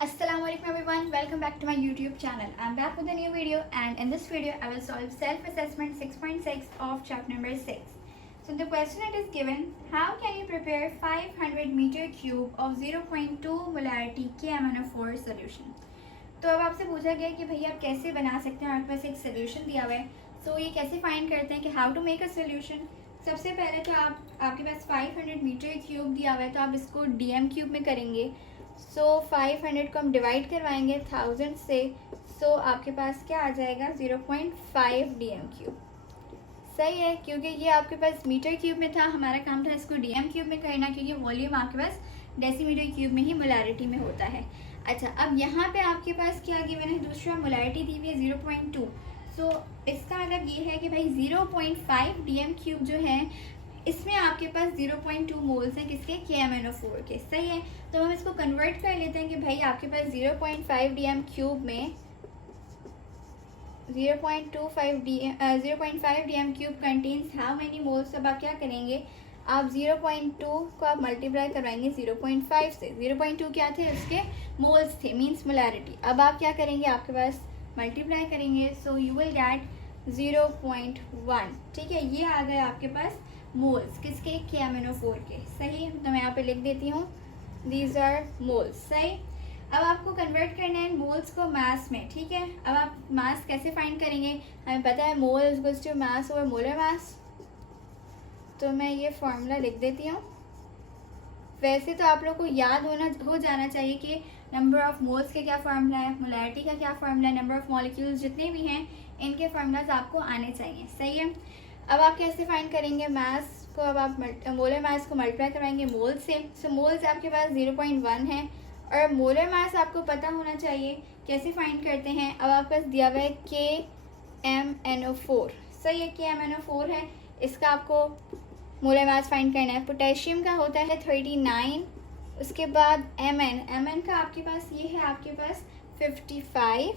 Assalamualaikum everyone, welcome back to my YouTube channel. I'm back with a new video, and in this video I will solve self-assessment 6.6 of chapter number 6. So in the question it is given, how can you prepare 500 meter cube of 0.2 molarity KMnO4 solution? तो अब आपसे पूछा गया कि भैया आप कैसे बना सकते हैं, आपके पास एक सोल्यूशन दिया हुआ है. सो ये कैसे फाइंड करते हैं कि how to make a solution. सबसे पहले तो आपके पास 500 मीटर क्यूब दिया हुआ है, तो आप इसको डीएम क्यूब में करेंगे. सो 500 को हम डिवाइड करवाएंगे 1000 से. सो आपके पास क्या आ जाएगा 0.5 डीएम क्यूब. सही है, क्योंकि ये आपके पास मीटर क्यूब में था, हमारा काम था इसको डीएम क्यूब में करना, क्योंकि वॉल्यूम आपके पास डेसीमीटर क्यूब में ही मोलारिटी में होता है. अच्छा, अब यहाँ पे आपके पास क्या गिवन है, दूसरा मोलारिटी दी हुई है 0.2. सो इसका मतलब ये है कि भाई 0.5 डीएम क्यूब जो है इसमें आपके पास 0.2 मोल्स हैं किसके, KMnO4 के. सही है, तो हम इसको कन्वर्ट कर लेते हैं कि भाई आपके पास 0.5 डीएम क्यूब में 0.5 DM cube contains how many moles. अब आप क्या करेंगे, आप 0.2 को आप मल्टीप्लाई करवाएंगे 0.5 से. 0.2 क्या थे, उसके मोल्स थे, मीन्स मोलारिटी. अब आप क्या करेंगे, आपके पास मल्टीप्लाई करेंगे, सो यू विल गेट 0.1. ठीक है, ये आ गए आपके पास मोल्स किसके, KMnO4 के. सही, तो मैं यहाँ पे लिख देती हूँ दीज आर मोल्स. सही, अब आपको कन्वर्ट करना है मोल्स को मास में. ठीक है, अब आप मास कैसे फाइंड करेंगे, हमें पता है mole equals to mass over molar mass. तो मैं ये फॉर्मूला लिख देती हूँ. वैसे तो आप लोग को याद हो जाना चाहिए कि नंबर ऑफ मोल्स का क्या फार्मूला है, मोलैरिटी का क्या फार्मूला है, नंबर ऑफ मॉलिक्यूल्स जितने भी हैं इनके फार्मूलाज आपको आने चाहिए. सही है, अब आप कैसे फाइंड करेंगे मास को, अब आप मोलर मास को मल्टीप्लाई करवाएंगे मोल से. सो मोल्स आपके पास 0.1 है और मोलर मास आपको पता होना चाहिए. कैसे फाइंड करते हैं, अब आपके पास दिया हुआ है KMnO4. सही है, KMnO4 है, इसका आपको मोलर मास फाइंड करना है. पोटेशियम का होता है 39. उसके बाद Mn का आपके पास ये है, आपके पास 55.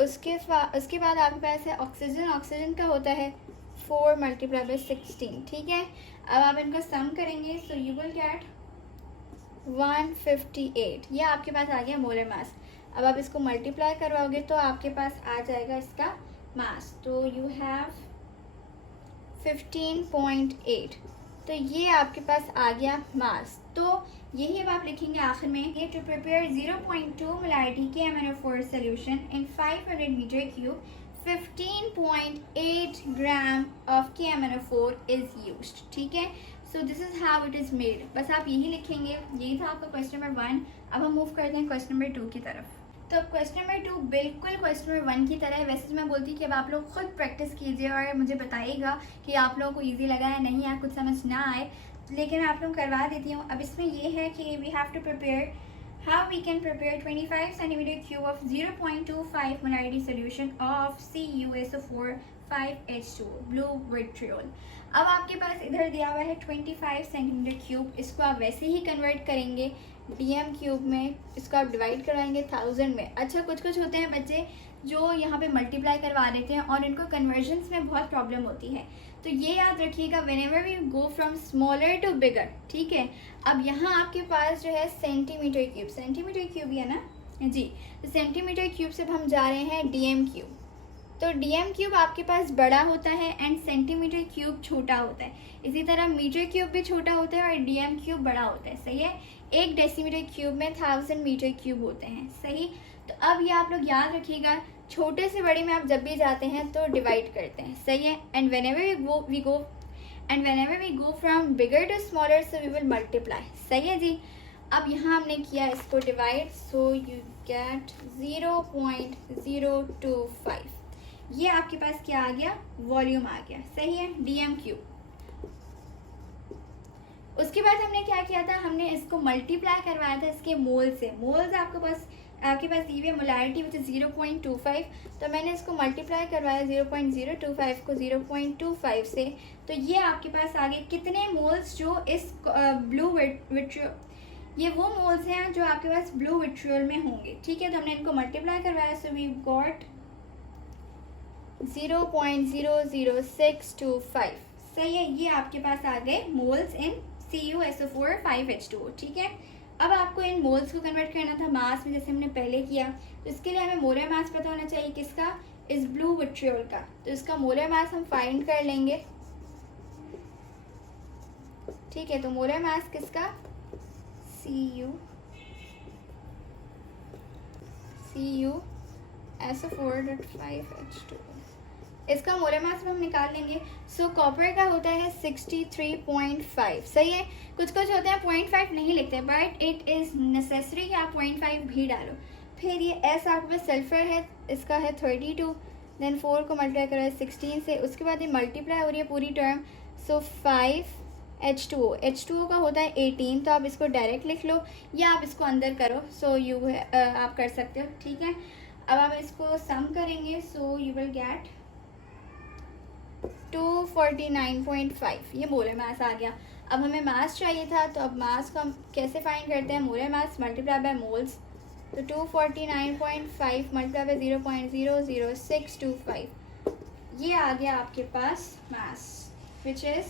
उसके बाद आपके पास है ऑक्सीजन का होता है 4 मल्टीप्लाई बाई 16. ठीक है, अब आप इनका सम करेंगे, सो यू विल गेट 158. ये आपके पास आ गया मोलर मास. अब आप इसको मल्टीप्लाई करवाओगे तो आपके पास आ जाएगा इसका मास. तो यू हैव 15.8. तो ये आपके पास आ गया मास. तो यही अब आप लिखेंगे आखिर में, ये to prepare 0.2 molarity KMnO4 solution in 500 metre cube 15.8 gram of KMnO4 is used. ठीक है, so this is how it is made. बस आप यही लिखेंगे. यही था आपका क्वेश्चन नंबर 1. अब हम मूव करते हैं क्वेश्चन नंबर 2 की तरफ. तो अब क्वेश्चन नंबर 2 बिल्कुल क्वेश्चन नंबर 1 की तरह है. वैसे तो मैं बोलती कि अब आप लोग खुद प्रैक्टिस कीजिए और मुझे बताइएगा कि आप लोगों को ईजी लगा है नहीं, या कुछ समझ ना आए, लेकिन आप लोग करवा देती हूँ. अब इसमें ये है कि we have to prepare how we can prepare 25 centimeter cube of 0.25 molarity solution of CuSO4 5H2 blue vitriol. अब आपके पास इधर दिया हुआ है 25 सेंटीमीटर क्यूब. इसको आप वैसे ही कन्वर्ट करेंगे डीएम क्यूब में. इसको आप डिवाइड करवाएंगे 1000 में. अच्छा, कुछ होते हैं बच्चे जो यहाँ पे मल्टीप्लाई करवा देते हैं और इनको कन्वर्जन्स में बहुत प्रॉब्लम होती है. तो ये याद रखिएगा whenever we go from smaller to bigger. ठीक है, अब यहाँ आपके पास जो है सेंटीमीटर क्यूब है ना जी. तो सेंटीमीटर क्यूब से हम जा रहे हैं डीएम क्यूब. तो डीएम क्यूब आपके पास बड़ा होता है एंड सेंटीमीटर क्यूब छोटा होता है. इसी तरह मीटर क्यूब भी छोटा होता है और डीएम क्यूब बड़ा होता है. सही है, एक डेसीमीटर क्यूब में 1000 मीटर क्यूब होते हैं. सही, तो अब ये आप लोग याद रखिएगा, छोटे से बड़े में आप जब भी जाते हैं तो डिवाइड करते हैं. सही है, and whenever we go from bigger to smaller so we will multiply. सही है जी. अब यहाँ हमने किया इसको डिवाइड, सो यू गेट 0.025. ये आपके पास क्या आ गया, वॉल्यूम आ गया. सही है, डीएम क्यूब. उसके बाद हमने क्या किया था, हमने इसको मल्टीप्लाई करवाया था इसके मोल से. मोल्स आपके पास दी हुई मोलारिटी विच इज 0.25. तो मैंने इसको मल्टीप्लाई करवाया 0.025 को 0.25 से. तो ये आपके पास आ गए कितने मोल्स, जो इस ब्लू विट्रियोल, ये वो मोल्स हैं जो आपके पास ब्लू विट्रियोल में होंगे. ठीक है, तो हमने इनको मल्टीप्लाई करवाया, सो वी गॉट 0.00625. सही है, ये आपके पास आ गए मोल्स इन CuSO4 5H2O. ठीक है, अब आपको इन मोल्स को कन्वर्ट करना था मास में, जैसे हमने पहले किया। तो इसके लिए हमें मोलर मास पता होना चाहिए, किसका? इस ब्लू विट्रियोल का। तो इसका मोलर मास हम फाइंड कर लेंगे, ठीक है। तो मोलर मास किसका? CuSO4.5H2। इसका मोलर मास हम निकाल लेंगे। सो कॉपर का होता है 63.5, सही है। कुछ कुछ होते हैं 0.5 नहीं लिखते, बट इट इज़ नेसेसरी कि आप 0.5 भी डालो। फिर ये S आपके पास सल्फर है, इसका है 32, देन 4 को मल्टीप्लाई करो 16 से, उसके बाद ये मल्टीप्लाई हो रही है पूरी टर्म। सो 5H2O का होता है 18, तो आप इसको डायरेक्ट लिख लो या आप इसको अंदर करो। सो आप कर सकते हो, ठीक है। अब आप इसको सम करेंगे, सो यू विल गेट 249.5, ये मोलर मास आ गया। अब हमें मास चाहिए था, तो अब मास को हम कैसे फाइंड करते हैं? Molar mass multiply by moles. तो 249.5 मल्टीप्लाई बाय 0.00625, ये आ गया आपके पास मास, विच इज़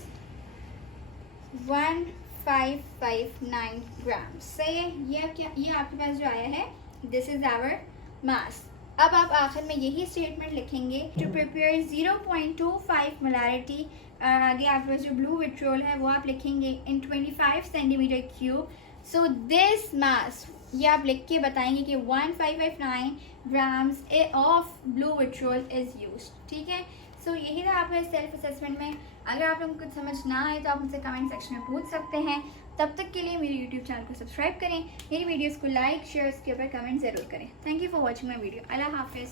1559 ग्राम, सही है। ये आपके पास जो आया है, दिस इज़ आवर मास। अब आप आखिर में यही स्टेटमेंट लिखेंगे, टू प्रिपेयर 0.25 मोलारिटी, आगे आपके पास जो ब्लू विट्रियोल है वो आप लिखेंगे इन 25 centimetre cube. So this mass, ये आप लिख के बताएंगे कि 1559 grams of blue vitriol is used, ठीक है। सो यही था आपका सेल्फ असेसमेंट में। अगर आप लोगों को कुछ समझ ना आए तो आप मुझसे कमेंट सेक्शन में पूछ सकते हैं। तब तक के लिए मेरे यूट्यूब चैनल को सब्सक्राइब करें, मेरी वीडियोस को लाइक शेयर, उसके ऊपर कमेंट ज़रूर करें। Thank you for watching my video. अल्लाह हाफिज़।